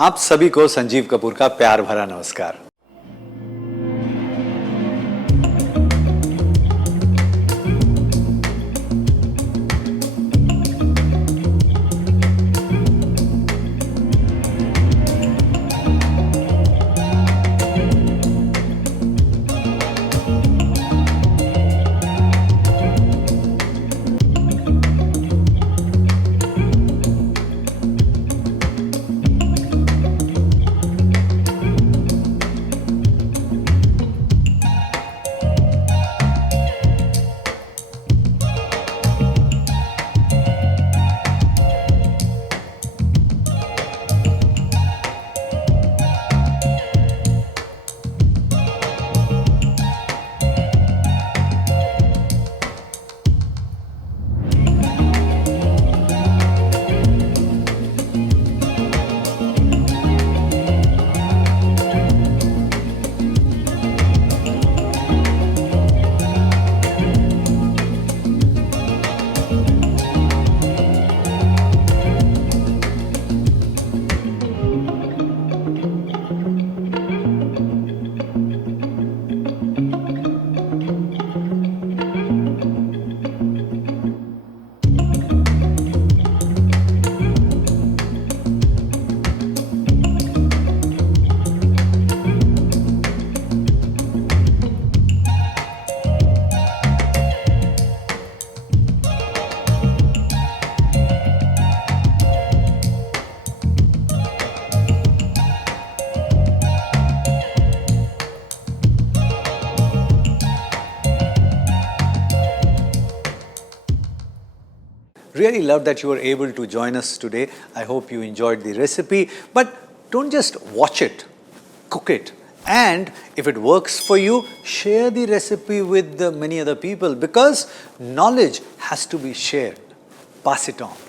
आप सभी को संजीव कपूर का प्यार भरा नमस्कार। Really love that you were able to join us today. I hope you enjoyed the recipe. But don't just watch it, cook it. And if it works for you, share the recipe with many other people, because knowledge has to be shared. Pass it on.